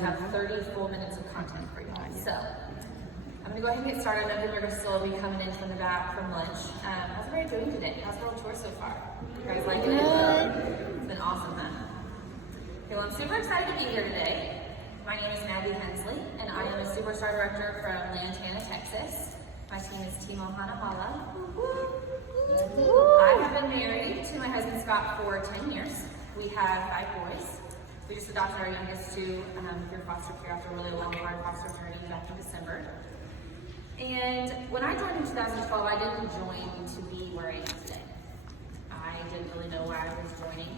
have 30 full minutes of content for you guys. So I'm gonna go ahead and get started. I know people are still be coming in from the back from lunch. How's everybody doing today? How's the little tour so far? You guys liking it? It's been awesome, huh? Okay, well, I'm super excited to be here today. My name is Maggie Hensley, and I am a Superstar Director from Lantana, Texas. My team is Team Ohanahala. I have been married to my husband Scott for 10 years. We have 5 boys. We just adopted our youngest through foster care after a really long, hard foster journey back in December. And when I joined in 2012, I didn't join to be where I am today. I didn't really know why I was joining.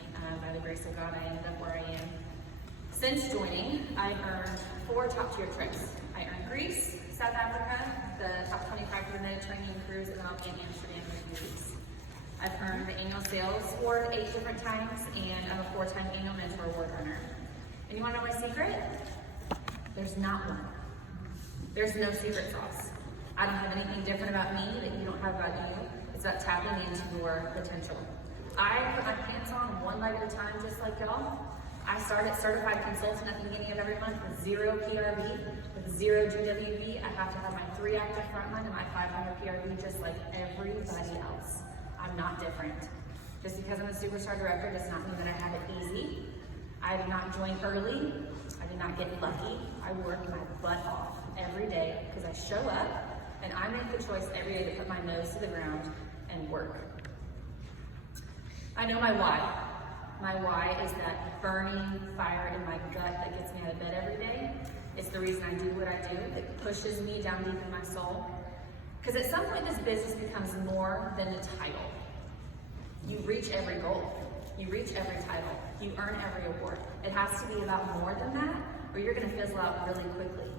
By the grace of God, I ended up where I am. Since joining, I've earned 4 top-tier trips. I earned Greece, South Africa, the top 25 for the Mediterranean cruise, and then I'll be in Amsterdam in a few weeks. I've earned the annual sales award 8 different times, and I'm a 4-time annual mentor award earner. And you want to know my secret? There's not one. There's no secret sauce. I don't have anything different about me that you don't have about you. It's about tapping into your potential. I put my pants on one leg at a time, just like y'all. I started certified consultant at the beginning of every month with 0 PRV, with 0 GWV. I have to have my 3 active frontline and my 500 PRV just like everybody else. I'm not different. Just because I'm a Superstar Director does not mean that I have it easy. I did not join early. I did not get lucky. I work my butt off every day because I show up and I make the choice every day to put my nose to the ground and work. I know my why. My why is that burning fire in my gut that gets me out of bed every day. It's the reason I do what I do. It pushes me down deep in my soul. Because at some point this business becomes more than a title. You reach every goal. You reach every title. You earn every award. It has to be about more than that, or you're gonna fizzle out really quickly.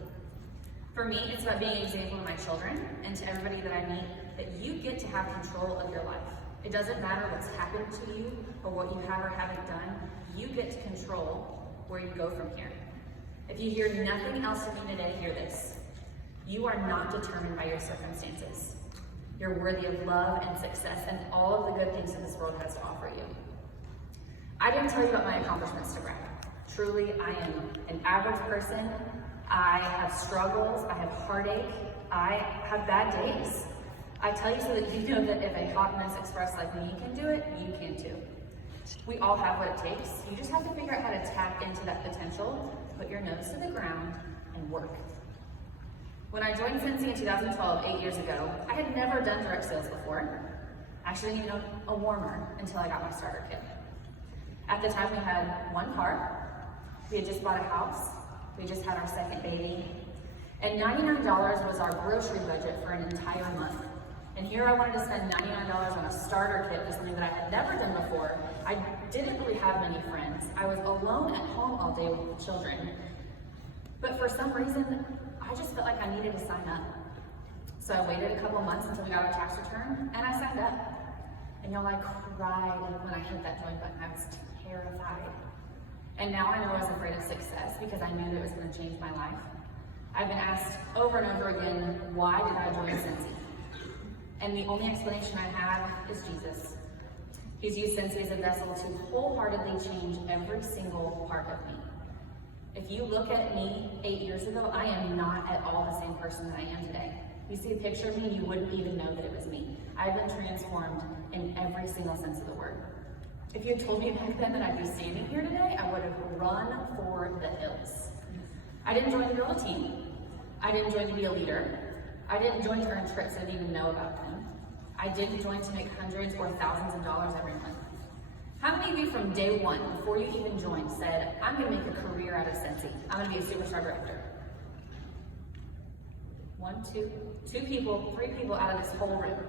For me, it's about being an example to my children and to everybody that I meet that you get to have control of your life. It doesn't matter what's happened to you or what you have or haven't done. You get to control where you go from here. If you hear nothing else from me today, hear this. You are not determined by your circumstances. You're worthy of love and success and all of the good things that this world has to offer you. I didn't tell you about my accomplishments to brag. Truly, I am an average person. I have struggles, I have heartache, I have bad days. I tell you so that you know that if a hot mess express like me can do it, you can too. We all have what it takes. You just have to figure out how to tap into that potential, put your nose to the ground, and work. When I joined Cincy in 2012, 8 years ago, I had never done direct sales before. I actually didn't even know a warmer until I got my starter kit. At the time, we had 1 car. We had just bought a house. We just had our 2nd baby. And $99 was our grocery budget for an entire month. And here I wanted to spend $99 on a starter kit, just something that I had never done before. I didn't really have many friends. I was alone at home all day with the children. But for some reason, I just felt like I needed to sign up. So I waited a couple months until we got our tax return, and I signed up. And y'all, I cried when I hit that join button. I was terrified. And now I know I was afraid of success because I knew that it was going to change my life. I've been asked over and over again, why did I join Cincy? And the only explanation I have is Jesus. He's used Cincy as a vessel to wholeheartedly change every single part of me. If you look at me 8 years ago, I am not at all the same person that I am today. You see a picture of me and you wouldn't even know that it was me. I've been transformed in every single sense of the word. If you had told me back then that I'd be standing here today, I would have run for the hills. I didn't join to build a team. I didn't join to be a leader. I didn't join to earn trips I didn't even know about them. I didn't join to make hundreds or thousands of dollars every month. How many of you from day one, before you even joined, said, I'm gonna make a career out of Cincy. I'm gonna be a Superstar Director? 1, 2, 2 people, 3 people out of this whole room.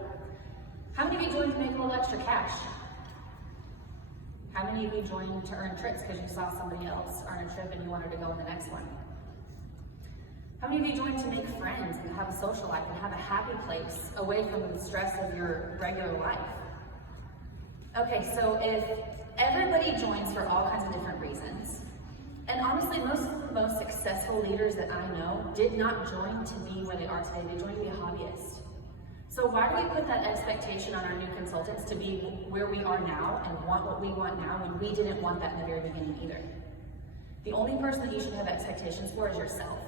How many of you joined to make a little extra cash? How many of you joined to earn trips because you saw somebody else earn a trip and you wanted to go on the next one? How many of you joined to make friends and have a social life and have a happy place away from the stress of your regular life? Okay, so if everybody joins for all kinds of different reasons, and honestly, most of the most successful leaders that I know did not join to be where they are today. They joined to be a hobbyist. So why do we put that expectation on our new consultants to be where we are now and want what we want now when we didn't want that in the very beginning either? The only person that you should have expectations for is yourself,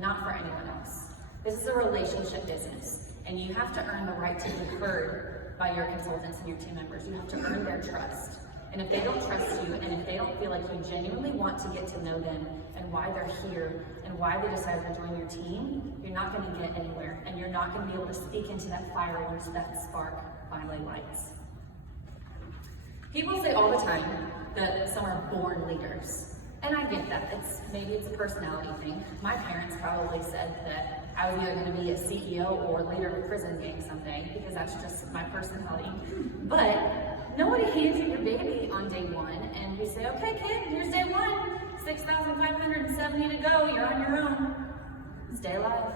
not for anyone else. This is a relationship business, and you have to earn the right to be heard by your consultants and your team members. You have to earn their trust. And if they don't trust you, and if they don't feel like you genuinely want to get to know them and why they're here and why they decided to join your team, you're not going to get anywhere, and you're not going to be able to speak into that fire in which that spark finally lights. People say all the time that some are born leaders, and I get that. Maybe it's a personality thing. My parents probably said that I was either going to be a CEO or leader of a prison gang someday, because that's just my personality. But nobody hands you your baby on day one, and we say, okay, kid, here's day one, 6,570 to go, you're on your own. Stay alive.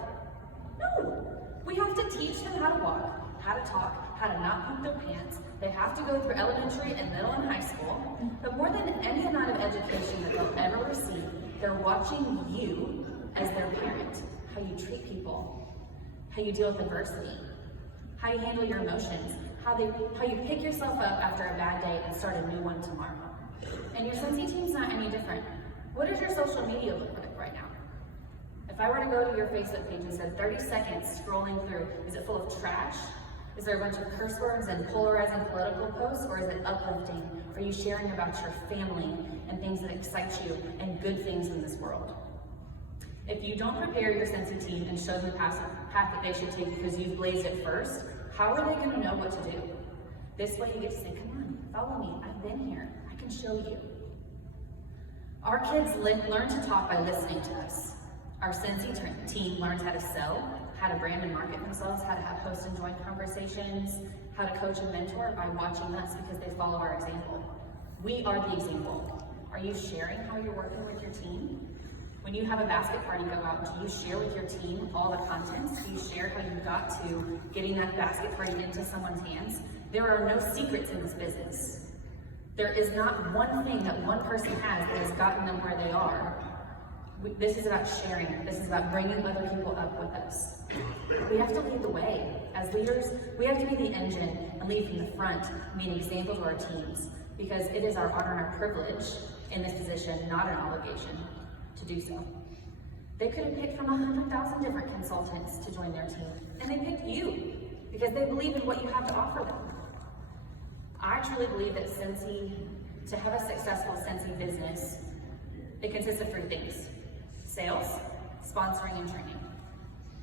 No, we have to teach them how to walk, how to talk, how to not poop their pants. They have to go through elementary and middle and high school. But more than any amount of education that they'll ever receive, they're watching you as their parent, how you treat people, how you deal with adversity, how you handle your emotions, how you pick yourself up after a bad day and start a new one tomorrow. And your Sensi team's not any different. What does your social media look like right now? If I were to go to your Facebook page and said 30 seconds scrolling through, is it full of trash? Is there a bunch of curse words and polarizing political posts, or is it uplifting? Are you sharing about your family and things that excite you and good things in this world? If you don't prepare your Sensi team and show them the path that they should take because you've blazed it first, how are they going to know what to do? This way you get to say, come on, follow me, I've been here, I can show you. Our kids learn to talk by listening to us. Our Sensi team learns how to sell, how to brand and market themselves, how to have host and join conversations, how to coach and mentor by watching us because they follow our example. We are the example. Are you sharing how you're working with your team? When you have a basket party go out, do you share with your team all the contents? Do you share how you got to getting that basket party into someone's hands? There are no secrets in this business. There is not one thing that one person has that has gotten them where they are. This is about sharing. This is about bringing other people up with us. We have to lead the way. As leaders, we have to be the engine and lead from the front, being an example to our teams, because it is our honor and our privilege in this position, not an obligation, to do so. They could have picked from 100,000 different consultants to join their team, and they picked you because they believe in what you have to offer them. I truly believe that to have a successful Sensi business, it consists of 3 things: sales, sponsoring, and training,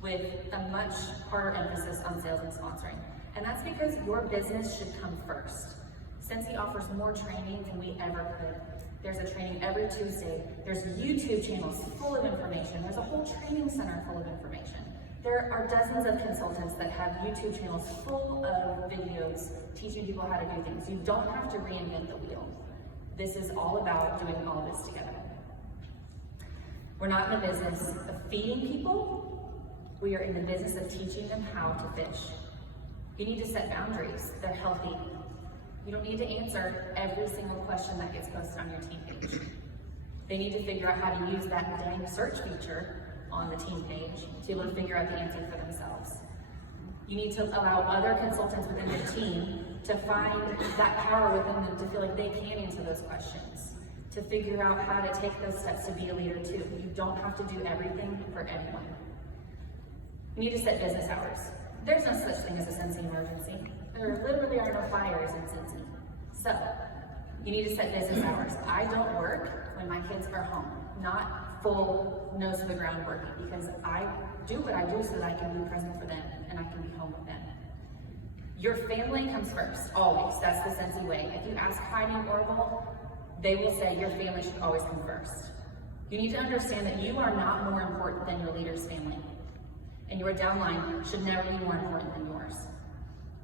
with a much harder emphasis on sales and sponsoring. And that's because your business should come first. Sensi offers more training than we ever could. There's a training every Tuesday. There's YouTube channels full of information. There's a whole training center full of information. There are dozens of consultants that have YouTube channels full of videos teaching people how to do things. You don't have to reinvent the wheel. This is all about doing all of this together. We're not in the business of feeding people. We are in the business of teaching them how to fish. You need to set boundaries. They're healthy. You don't need to answer every single question that gets posted on your team page. They need to figure out how to use that dang search feature on the team page to be able to figure out the answer for themselves. You need to allow other consultants within your team to find that power within them to feel like they can answer those questions, to figure out how to take those steps to be a leader too. You don't have to do everything for everyone. You need to set business hours. There's no such thing as a Sensi emergency. There literally are no fires in Sensi. So, you need to set business hours. I don't work when my kids are home, not full nose to the ground working, because I do what I do so that I can be present for them and I can be home with them. Your family comes first, always. That's the Sensi way. If you ask Heidi and Orville, they will say your family should always come first. You need to understand that you are not more important than your leader's family. And your downline should never be more important than yours.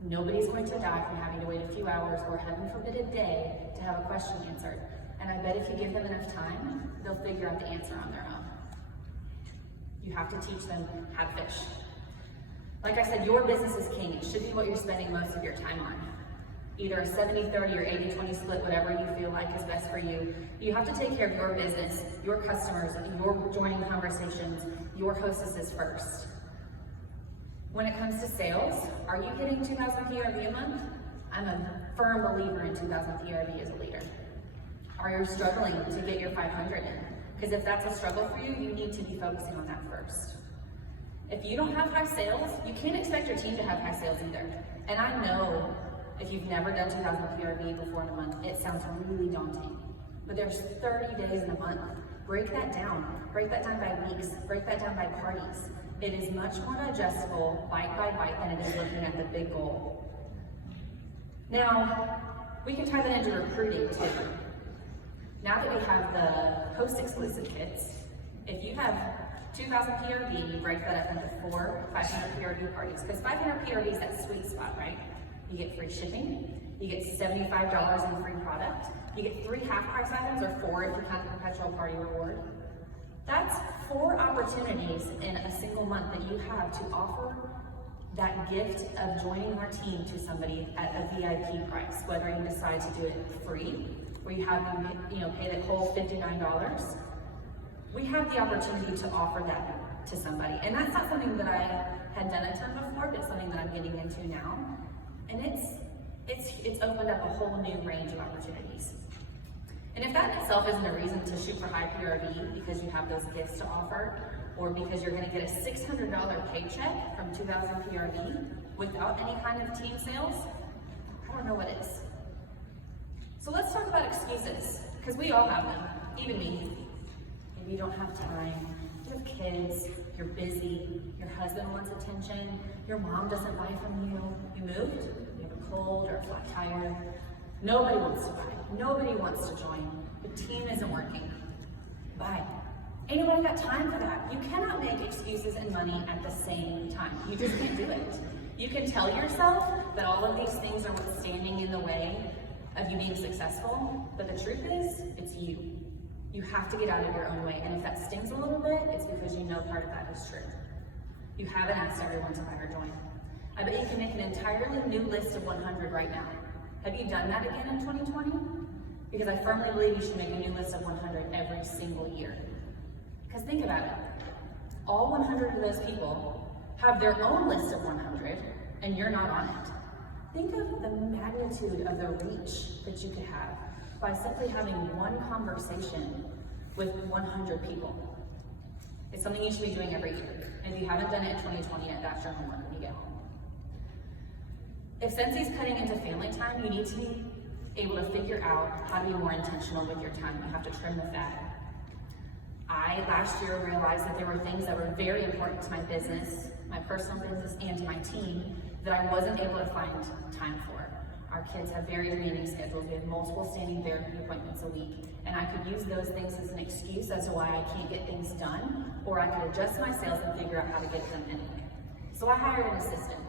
Nobody's going to die from having to wait a few hours or, heaven forbid, a day to have a question answered. And I bet if you give them enough time, they'll figure out the answer on their own. You have to teach them how to fish. Like I said, your business is king. It should be what you're spending most of your time on. Either a 70-30 or 80-20 split, whatever you feel like is best for you. You have to take care of your business, your customers, your joining conversations, your hostesses first. When it comes to sales, are you getting 2,000 PRV a month? I'm a firm believer in 2,000 PRV as a leader. Are you struggling to get your 500 in? Because if that's a struggle for you, you need to be focusing on that first. If you don't have high sales, you can't expect your team to have high sales either. And I know if you've never done 2,000 PRV before in a month, it sounds really daunting. But there's 30 days in a month. Break that down. Break that down by weeks. Break that down by parties. It is much more digestible, bite by bite, than it is looking at the big goal. Now, we can tie that into recruiting too. Now that we have the post-exclusive kits, if you have 2,000 PRV, you break that up into 4 500 PRV parties, because 500 PRV is that sweet spot, right? You get free shipping, you get $75 in free product, you get 3 half-price items, or 4 if you count the perpetual party reward. That's 4 opportunities in a single month that you have to offer that gift of joining our team to somebody at a VIP price, whether you decide to do it free, where you have them, pay the whole $59. We have the opportunity to offer that to somebody. And that's not something that I had done a ton before, but it's something that I'm getting into now. And it's opened up a whole new range of opportunities. And if that in itself isn't a reason to shoot for high PRV because you have those gifts to offer, or because you're going to get a $600 paycheck from 2,000 PRV without any kind of team sales, I don't know what is. So let's talk about excuses, because we all have them, even me. Maybe you don't have time, you have kids, you're busy, your husband wants attention, your mom doesn't buy from you, you moved, you have a cold or a flat tire. Nobody wants to buy, nobody wants to join, the team isn't working. Bye. Ain't nobody got time for that. You cannot make excuses and money at the same time. You just can't do it. You can tell yourself that all of these things are what's standing in the way of you being successful, but the truth is, it's you. You have to get out of your own way, and if that stings a little bit, it's because you know part of that is true. You haven't asked everyone to buy or join. I bet you can make an entirely new list of 100 right now. Have you done that again in 2020? Because I firmly believe you should make a new list of 100 every single year. Because think about it. All 100 of those people have their own list of 100, and you're not on it. Think of the magnitude of the reach that you could have by simply having one conversation with 100 people. It's something you should be doing every year. And if you haven't done it in 2020 yet, that's your homework when you get home. If Sensei's cutting into family time, you need to be able to figure out how to be more intentional with your time. You have to trim the fat. I, last year, realized that there were things that were very important to my business, my personal business, and to my team that I wasn't able to find time for. Our kids have very demanding schedules. We have multiple standing therapy appointments a week, and I could use those things as an excuse as to why I can't get things done, or I could adjust my sales and figure out how to get them anyway. So I hired an assistant.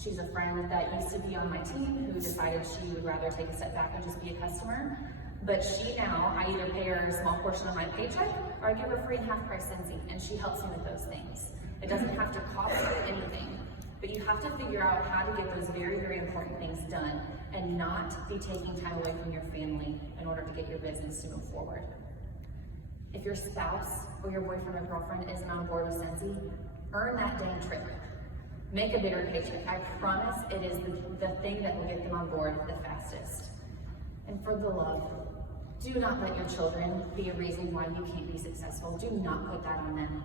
She's a friend that used to be on my team who decided she would rather take a step back and just be a customer. But she now, I either pay her a small portion of my paycheck or I give her free half-price Sensei, and she helps me with those things. It doesn't have to cost you anything, but you have to figure out how to get those very, very important things done and not be taking time away from your family in order to get your business to move forward. If your spouse or your boyfriend or girlfriend isn't on board with Sensei, earn that dang trip. Make a bigger paycheck. I promise it is the thing that will get them on board the fastest. And for the love, do not let your children be a reason why you can't be successful. Do not put that on them.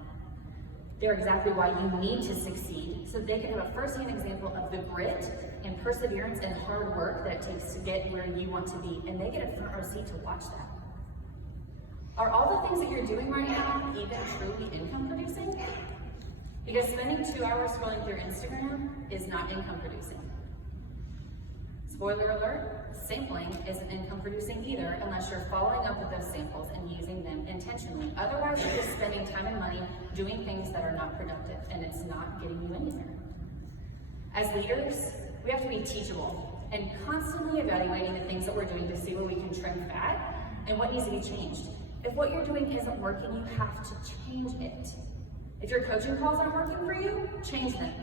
They're exactly why you need to succeed, so they can have a first-hand example of the grit and perseverance and hard work that it takes to get where you want to be, and they get a front row seat to watch that. Are all the things that you're doing right now even truly income producing? Because spending 2 hours scrolling through Instagram is not income producing. Spoiler alert, sampling isn't income producing either unless you're following up with those samples and using them intentionally. Otherwise, you're just spending time and money doing things that are not productive, and it's not getting you anywhere. As leaders, we have to be teachable and constantly evaluating the things that we're doing to see where we can trim fat and what needs to be changed. If what you're doing isn't working, you have to change it. If your coaching calls aren't working for you, change them.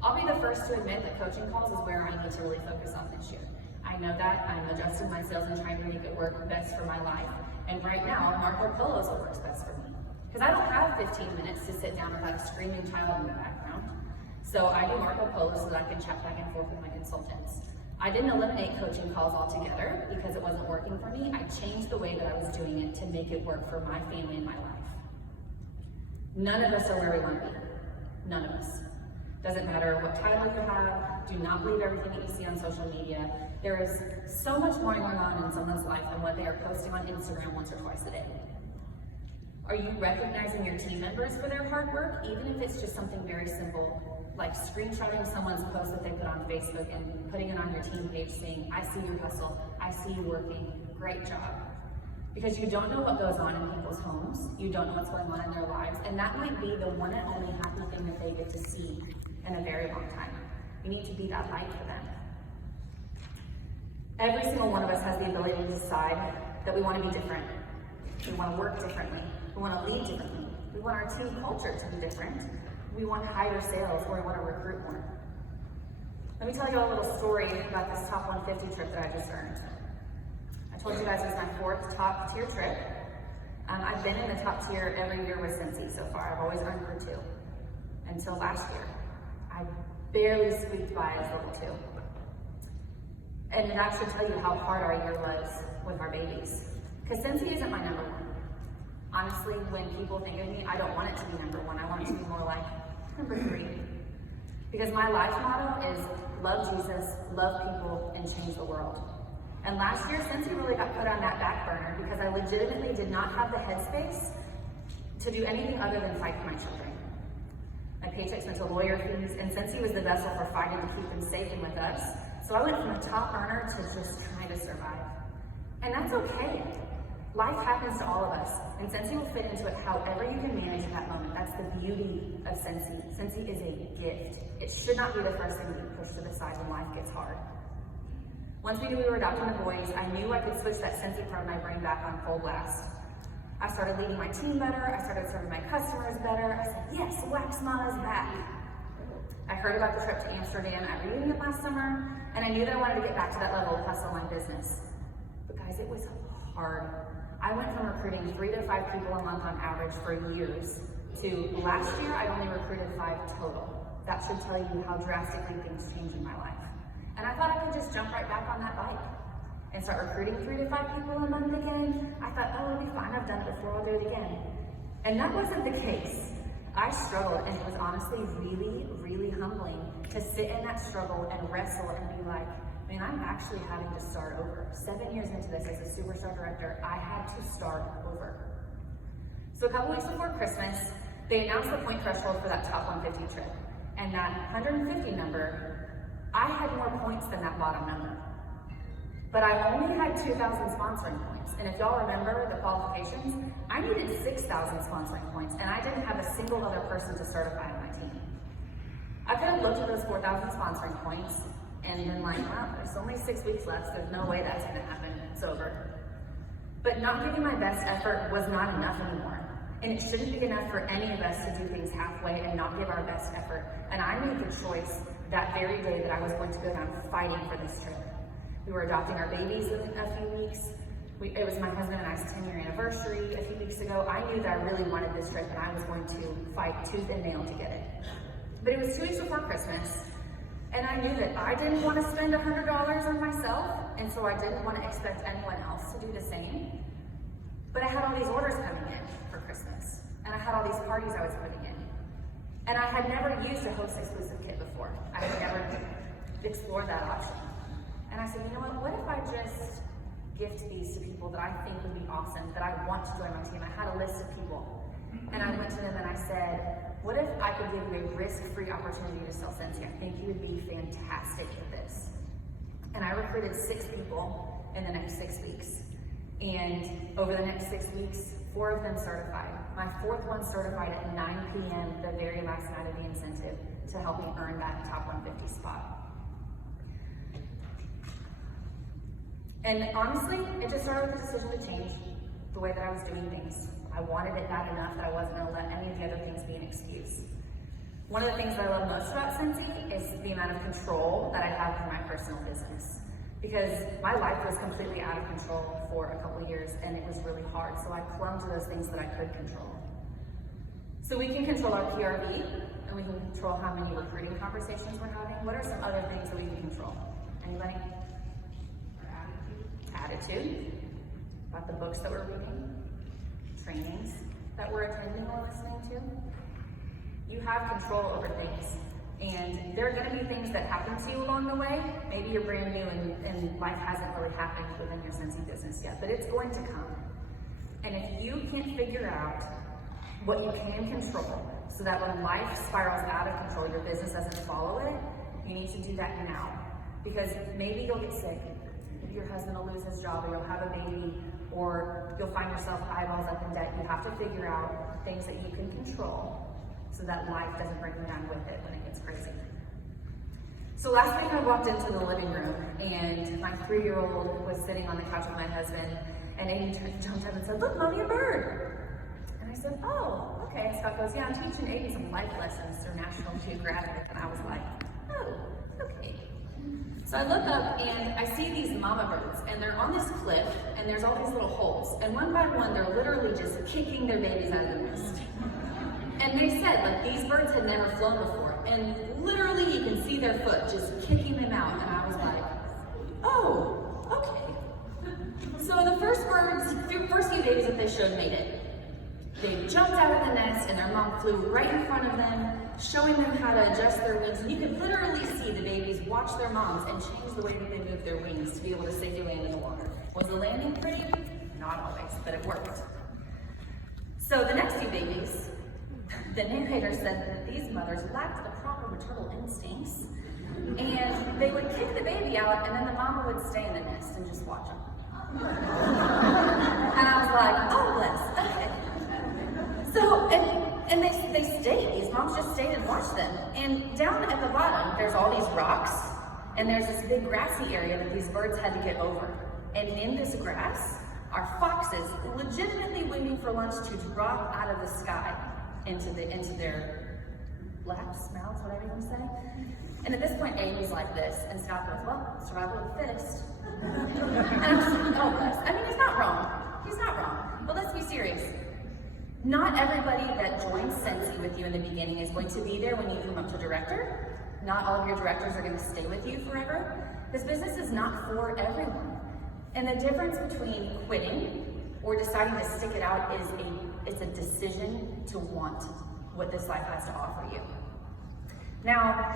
I'll be the first to admit that coaching calls is where I need to really focus on this year. I know that. I'm adjusting my sales and trying to make it work best for my life. And right now, Marco Polo is what works best for me. Because I don't have 15 minutes to sit down without a screaming child in the background. So I do Marco Polo so that I can chat back and forth with my consultants. I didn't eliminate coaching calls altogether because it wasn't working for me. I changed the way that I was doing it to make it work for my family and my life. None of us are where we want to be. None of us. Doesn't matter what title you have. Do not believe everything that you see on social media. There is so much more going on in someone's life than what they are posting on Instagram once or twice a day. Are you recognizing your team members for their hard work, even if it's just something very simple, like screenshotting someone's post that they put on Facebook and putting it on your team page saying, I see your hustle, I see you working, great job. Because you don't know what goes on in people's homes, you don't know what's going on in their lives, and that might be the one and only happy thing that they get to see in a very long time. You need to be that light for them. Every single one of us has the ability to decide that we want to be different. We want to work differently. We want to lead differently. We want our team culture to be different. We want higher sales, or we want to recruit more. Let me tell you a little story about this top 150 trip that I just earned. I told you guys it was my 4th top tier trip. I've been in the top tier every year with Cincy so far. I've always earned for 2 until last year. I barely squeaked by as level 2. And that should tell you how hard our year was with our babies. Because Cincy isn't my number 1. Honestly, when people think of me, I don't want it to be number 1. I want it to be more like number 3. Because my life motto is love Jesus, love people, and change the world. And last year, Cincy really got put on that back burner because I legitimately did not have the headspace to do anything other than fight for my children. My paychecks went to lawyer fees, and Cincy was the vessel for fighting to keep them safe and with us. So I went from a top earner to just trying to survive. And that's okay. Life happens to all of us, and Cincy will fit into it however you can manage at that moment. That's the beauty of Cincy. Cincy is a gift. It should not be the first thing that you push to the side when life gets hard. Once we knew we were adopting the boys, I knew I could switch that Cincy part of my brain back on full blast. I started leading my team better, I started serving my customers better. I said, yes, Wax Mama's back. I heard about the trip to Amsterdam at reunion last summer, and I knew that I wanted to get back to that level of hustle in business. But guys, it was hard. I went from recruiting 3 to 5 people a month on average for years to last year I only recruited 5 total. That should tell you how drastically things change in my life. And I thought I could just jump right back on that bike and start recruiting 3 to 5 people a month again. I thought, oh, it'll be fine, I've done it before, I'll do it again. And that wasn't the case. I struggled, and it was honestly really, really humbling to sit in that struggle and wrestle and be like, man, I'm actually having to start over. 7 years into this as a superstar director, I had to start over. So a couple weeks before Christmas, they announced the point threshold for that top 150 trip. And that 150 number, I had more points than that bottom number. But I only had 2,000 sponsoring points. And if y'all remember the qualifications, I needed 6,000 sponsoring points, and I didn't have a single other person to certify on my team. I could have looked at those 4,000 sponsoring points and been like, wow, there's only 6 weeks left, there's no way that's gonna happen, it's over. But not giving my best effort was not enough anymore. And it shouldn't be enough for any of us to do things halfway and not give our best effort. And I made the choice that very day that I was going to go down fighting for this trip. We were adopting our babies in a few weeks. It was my husband and I's 10-year anniversary a few weeks ago. I knew that I really wanted this trip and I was going to fight tooth and nail to get it. But it was 2 weeks before Christmas, and I knew that I didn't want to spend $100 on myself, and so I didn't want to expect anyone else to do the same. But I had all these orders coming in for Christmas, and I had all these parties I was putting in. And I had never used a host exclusive kit before. I had never explored that option. And I said, you know what if I just gift these to people that I think would be awesome, that I want to join my team? I had a list of people. And I went to them and I said, what if I could give you a risk-free opportunity to sell Cincy? I think you would be fantastic at this. And I recruited 6 people in the next 6 weeks. And over the next 6 weeks, 4 of them certified. My 4th one certified at 9 p.m. the very last night of the incentive to help me earn that top 150 spot. And honestly, it just started with the decision to change the way that I was doing things. I wanted it bad enough that I wasn't going to let any of the other things be an excuse. One of the things that I love most about Cincy is the amount of control that I have in my personal business. Because my life was completely out of control for a couple years, and it was really hard. So I clung to those things that I could control. So we can control our PRV, and we can control how many recruiting conversations we're having. What are some other things that we can control? Anybody? attitude about the books that we're reading, trainings that we're attending or listening to. You have control over things. And there are going to be things that happen to you along the way. Maybe you're brand new and life hasn't really happened within your Scentsy business yet, but it's going to come. And if you can't figure out what you can control so that when life spirals out of control, your business doesn't follow it, you need to do that now. Because maybe you'll get sick, maybe your husband will lose his job, or you'll have a baby, or you'll find yourself eyeballs up in debt. You have to figure out things that you can control so that life doesn't bring you down with it when it gets crazy. So last week I walked into the living room and my 3-year-old was sitting on the couch with my husband, and Amy jumped up and said, "Look, Mommy, a bird." And I said, "Oh, okay." And Scott goes, "Yeah, I'm teaching Amy some life lessons through National Geographic." And I was like, "Oh, okay." So I look up and I see these mama birds, and they're on this cliff, and there's all these little holes, and one by one they're literally just kicking their babies out of the nest. And they said, like, these birds had never flown before, and literally you can see their foot just kicking them out, and I was like, oh, okay. So the first few babies that they showed made it. They jumped out of the nest, and their mom flew right in front of them, showing them how to adjust their wings, and you could literally see the babies watch their moms and change the way that they move their wings to be able to safely land in the water. Was the landing pretty? Not always, but it worked. So the next few babies, the narrator said that these mothers lacked the proper maternal instincts, and they would kick the baby out, and then the mama would stay in the nest and just watch them. And I was like, oh, bless, okay. So, and they stayed. These moms just stayed and watched them. And down at the bottom, there's all these rocks, and there's this big grassy area that these birds had to get over. And in this grass are foxes legitimately waiting for lunch to drop out of the sky into their laps, mouths, whatever you want to say. And at this point, Amy's like this, and Scott goes, well, survival of the fittest. And I'm just like, oh, bless. I mean, he's not wrong. He's not wrong. But let's be serious. Not everybody that joins Scentsy with you in the beginning is going to be there when you come up to director. Not all of your directors are going to stay with you forever. This business is not for everyone. And the difference between quitting or deciding to stick it out is it's a decision to want what this life has to offer you. Now,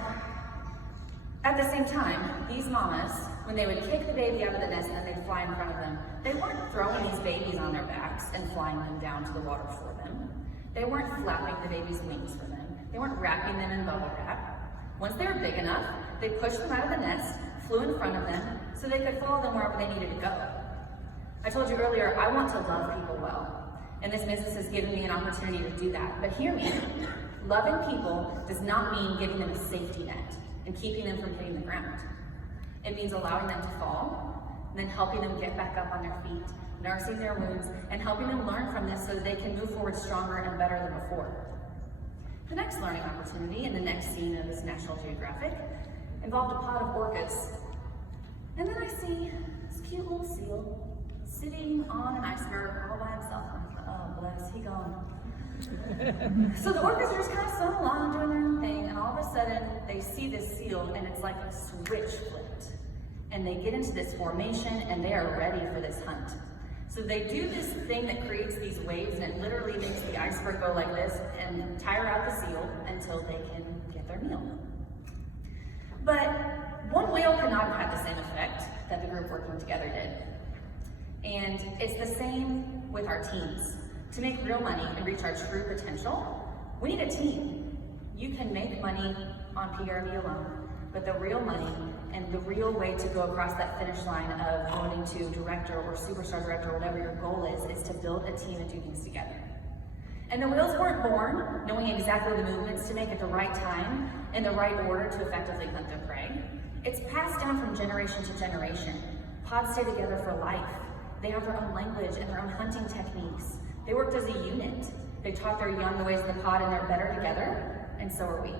at the same time, these mamas, when they would kick the baby out of the nest and then they'd fly in front of them, they weren't throwing these babies on their backs and flying them down to the water for them. They weren't flapping the baby's wings for them. They weren't wrapping them in bubble wrap. Once they were big enough, they pushed them out of the nest, flew in front of them, so they could follow them wherever they needed to go. I told you earlier, I want to love people well, and this business has given me an opportunity to do that. But hear me, loving people does not mean giving them a safety net and keeping them from hitting the ground. It means allowing them to fall, and then helping them get back up on their feet, nursing their wounds, and helping them learn from this so that they can move forward stronger and better than before. The next learning opportunity in the next scene of this National Geographic involved a pod of orcas. And then I see this cute little seal sitting on an iceberg all by himself. I'm like, oh, bless, he gone. So the orcas are just kind of swimming along, doing their own thing, and all of a sudden they see this seal, and it's like a switch flipped. And they get into this formation, and they are ready for this hunt. So they do this thing that creates these waves, and it literally makes the iceberg go like this and tire out the seal until they can get their meal. But one whale could not have had the same effect that the group working together did. And it's the same with our teams. To make real money and reach our true potential, we need a team. You can make money on PRV alone, but the real money and the real way to go across that finish line of going to director or superstar director or whatever your goal is to build a team and do things together. And the whales weren't born knowing exactly the movements to make at the right time in the right order to effectively hunt their prey. It's passed down from generation to generation. Pods stay together for life. They have their own language and their own hunting techniques. They worked as a unit. They taught their young the ways of the pod, and they're better together, and so are we.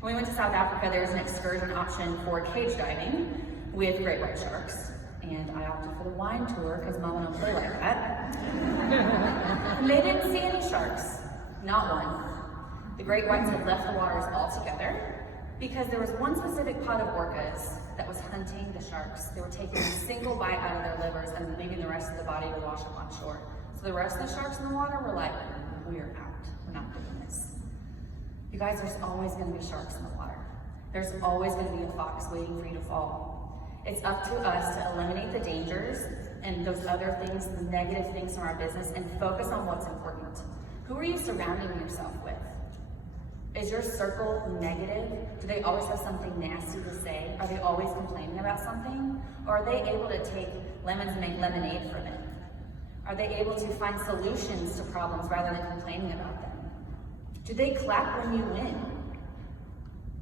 When we went to South Africa, there was an excursion option for cage diving with great white sharks, and I opted for the wine tour because Mama don't play like that. And they didn't see any sharks, not one. The great whites had left the waters altogether because there was one specific pod of orcas that was hunting the sharks. They were taking a single bite out of their livers and leaving the rest of the body to wash up on shore. So the rest of the sharks in the water were like, we're out. We're not doing this. You guys, there's always going to be sharks in the water. There's always going to be a fox waiting for you to fall. It's up to us to eliminate the dangers and those other things, the negative things from our business, and focus on what's important. Who are you surrounding yourself with? Is your circle negative? Do they always have something nasty to say? Are they always complaining about something? Or are they able to take lemons and make lemonade from it? Are they able to find solutions to problems rather than complaining about them? Do they clap when you win?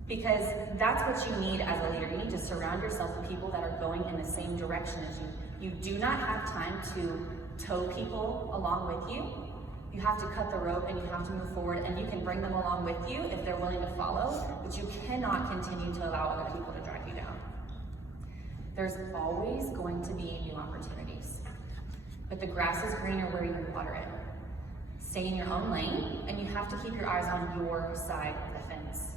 Because that's what you need as a leader. You need to surround yourself with people that are going in the same direction as you. You do not have time to tow people along with you. You have to cut the rope and you have to move forward, and you can bring them along with you if they're willing to follow, but you cannot continue to allow other people to drag you down. There's always going to be new opportunities, but the grass is greener where you water it. Stay in your own lane, and you have to keep your eyes on your side of the fence.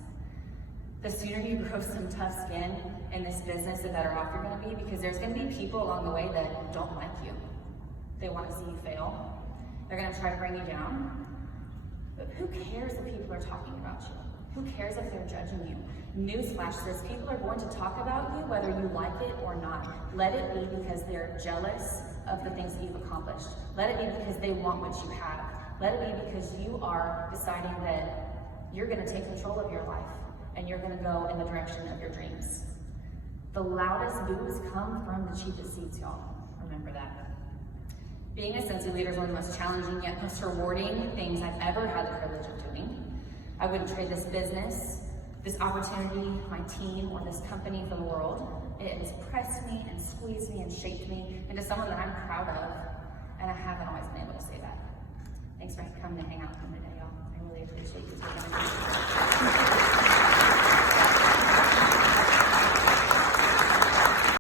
The sooner you grow some tough skin in this business, the better off you're going to be, because there's going to be people along the way that don't like you. They want to see you fail. They're going to try to bring you down. But who cares if people are talking about you? Who cares if they're judging you? Newsflash says people are going to talk about you whether you like it or not. Let it be because they're jealous of the things that you've accomplished. Let it be because they want what you have. Let it be because you are deciding that you're going to take control of your life and you're going to go in the direction of your dreams. The loudest boos come from the cheapest seats, y'all. Remember that. Being a Sensi leader is one of the most challenging yet most rewarding things I've ever had the privilege of doing. I wouldn't trade this business, this opportunity, my team, or this company for the world. It has pressed me and squeezed me and shaped me into someone that I'm proud of, and I haven't always been able to say that. Thanks for coming to hang out with me today.